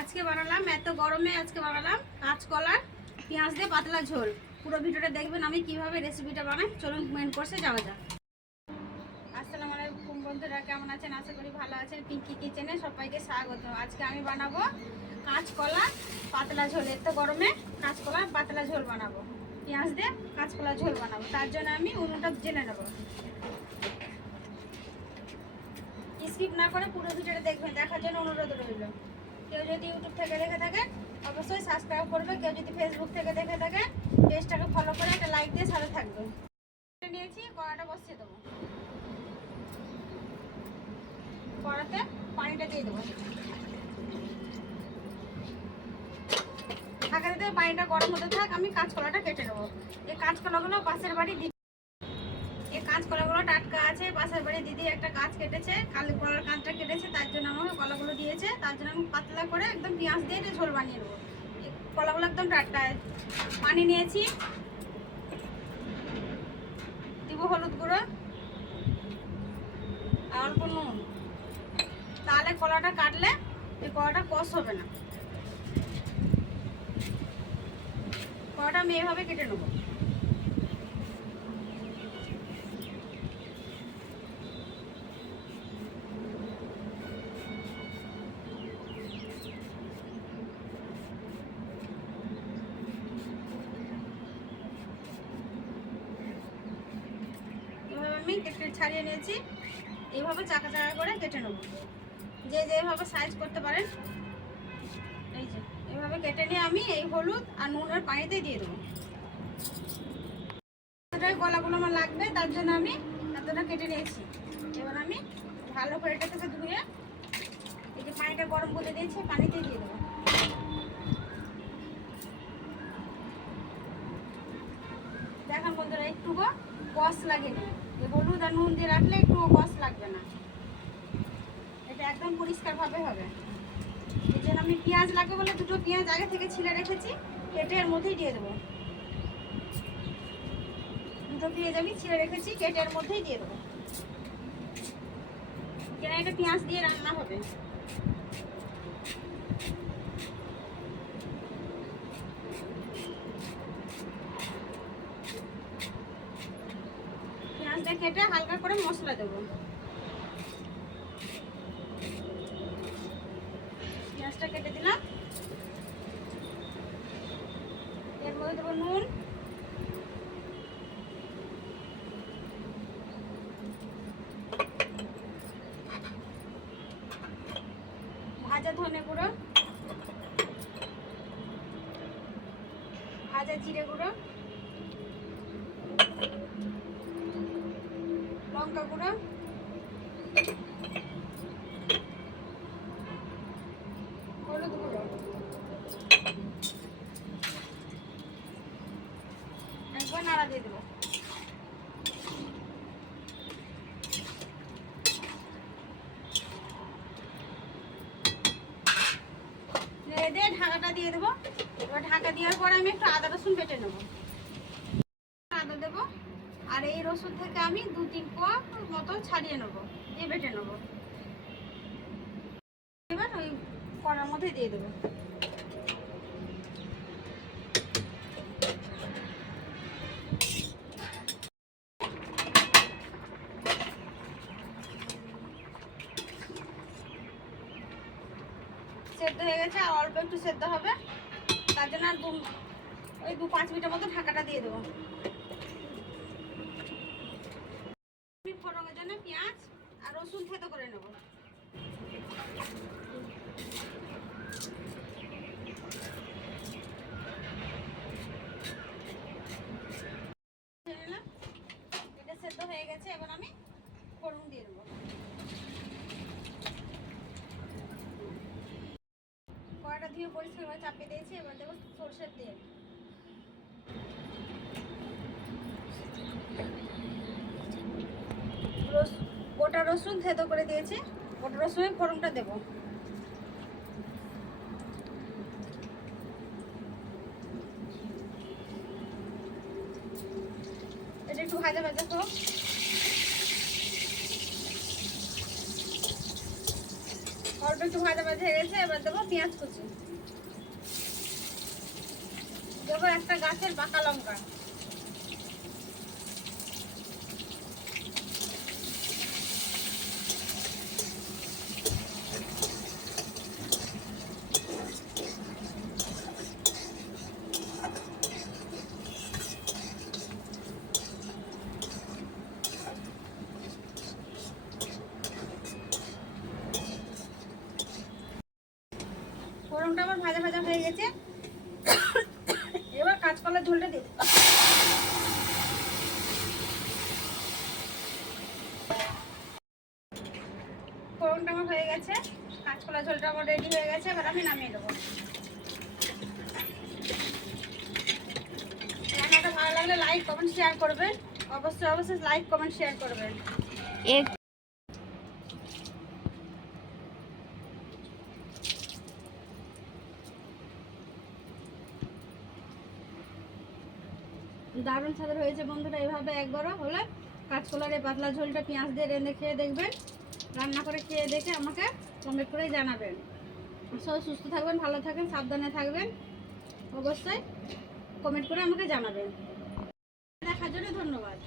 আজকে বানালাম, এত গরমে আজকে বানালাম কাঁচকলার পেঁয়াজ দিয়ে পাতলা ঝোল। পুরো ভিডিওটা দেখবেন আমি কিভাবে রেসিপিটা বানাই। চলুন মেন কোর্সে যাওয়া যাক। আসসালামু আলাইকুম বন্ধুরা, কেমন আছেন? আশা করি ভালো আছেন। পিঙ্কি কিচেনে সবাইকে স্বাগত। আজকে আমি বানাবো কাঁচকলা পাতলা ঝোল। এত গরমে কাঁচকলা পাতলা ঝোল বানাবো, পেঁয়াজ দিয়ে কাঁচকলা ঝোল বানাবো। তার জন্য আমি উনুনটা জেনে নেব। স্কিপ না করে পুরো ভিডিওটা দেখবেন, দেখার জন্য অনুরোধ রইল। কেউ যদি ইউটিউব থেকে দেখে থাকেন অবশ্যই সাবস্ক্রাইব করবে, কেউ যদি ফেসবুক থেকে দেখে থাকেন পেজটাকে ফলো করে একটা লাইক দিয়ে সাথে থাকবে। নিয়েছি, কড়াটা বসিয়ে দেবো। কড়াতে পানিটা দিয়ে দেবো। ঢাকা দিতে পানিটা গরম হতে থাক, আমি কাঁচকলাটা কেটে নেবো। এই কাঁচকলাগুলো পাশের বাড়ি দিদি, এই কাঁচকলাগুলো টাটকা আছে। পাশের বাড়ি দিদি একটা গাছ কেটেছে, কালি কলার কাঁচটা কেটেছে, তার জন্য আমাকে কলাগুলো দিয়েছে। তার জন্য আমি পাতলা করে একদম পেঁয়াজ দিয়ে এটা ঝোল বানিয়ে নেবো। কলাগুলো একদম টাটকা। পানি নিয়েছি, দিব হলুদ গুঁড়ো আর অল্প নুন। তাহলে কলাটা কাটলে এই কলাটা কষ হবে না। কলাটা আমি এভাবে কেটে নেবো। আমি কেটে ছাড়িয়ে নিয়েছি। এইভাবে চাকা চাকা করে কেটে নেব, যে যেভাবে সাইজ করতে পারেন। এই যে এইভাবে কেটে নিয়ে আমি এই হলুদ আর নুনের পানিতে দিয়ে দেবো। এতটাই কলাগুলো আমার লাগবে, তার জন্য আমি এতটা কেটে নিয়েছি। এবার আমি ভালো করে এটা থেকে ধুয়ে এই যে পানিটা গরম করে দিয়েছি, পানিতে দিয়ে দেবো। দেখেন বন্ধুরা, একটুকু কষ লাগেনি। হলুদ আর নুন দিয়ে রাখলে একটুকু কষ লাগবে না, এটা একদম পরিষ্কারভাবে হবে। এই জন্য আমি পেঁয়াজ লাগবে বলে দুটো পেঁয়াজ আগে থেকে ছিলে রেখেছি, কেটে এর মধ্যেই দিয়ে দেবো। দুটো পেঁয়াজ আমি ছিলে রেখেছি, কেটে এর মধ্যেই দিয়ে দেবো। কেন এটা পেঁয়াজ দিয়ে রান্না হবে। পেঁয়াজটা কেটে হালকা করে মশলা দেবো। পেঁয়াজটা কেটে দিলাম, এর মধ্যে দেবো নুন, ভাজা ধনে গুঁড়ো, ভাজা জিরে গুঁড়ো, লঙ্কা গুঁড়ো, হলুদ গুঁড়ো। একবার নাড়া দিয়ে দেবো। নেড়ে দিয়ে ঢাকাটা দিয়ে দেবো। এবার ঢাকা দেওয়ার পর আমি একটু আদা রসুন বেটে নেবো। আদা দেবো, আর এই রসুন থেকে আমি 2-3 কোয়া মতো ছাড়িয়ে নেবো, দিয়ে বেটে নেবো। এবার ওই কড়ার মধ্যে দিয়ে দেবো। সেদ্ধ হয়ে গেছে, আর অল্প একটু সেদ্ধ হবে, তার জন্য আর ওই 2-5 মিনিটের মতো ঢাকাটা দিয়ে দেবো। ফোড়নের জন্য পেঁয়াজ আর রসুন থেতো করে নেব। এটা সেদ্ধ হয়ে গেছে, এবার আমি ফোড়ন দিয়ে দেবো। কড়াটা ধুয়ে পরিষ্কার করে চাপিয়ে দিয়েছি। এবার দেবো সরষের তেল। গোটা রসুন থেতো করে দিয়েছি, গোটা রসুনের ফোড়নটা দেবো। এটা একটু ভাজা ভাজা হোক। অল্প ওটা একটু ভাজা ভাজা হয়ে গেছে, এবার দেবো পেঁয়াজ কুচি, দেবো একটা গাছের পাকা লঙ্কা, ফোড়নটা আমার ভাজা ভাজা হয়ে গেছে। এবার কাঁচকলার ঝোলটা দেব। ফোড়নটা আমার হয়ে গেছে, কাঁচকলার ঝোলটা আমার রেডি হয়ে গেছে, এবার আমি নামিয়ে দেবো। রান্নাটা ভালো লাগলে লাইক কমেন্ট শেয়ার করবেন, অবশ্যই লাইক কমেন্ট শেয়ার করবেন। দারুণ স্বাদের হয়েছে বন্ধুরা। এইভাবে একবারও হলে কাঁচকলার এই পাতলা ঝোলটা পেঁয়াজ দিয়ে রেঁধে খেয়ে দেখবেন, রান্না করে খেয়ে দেখে আমাকে কমেন্ট করে জানাবেন। সবাই সুস্থ থাকবেন, ভালো থাকবেন, সাবধানে থাকবেন, অবশ্যই কমেন্ট করে আমাকে জানাবেন। দেখার জন্য ধন্যবাদ।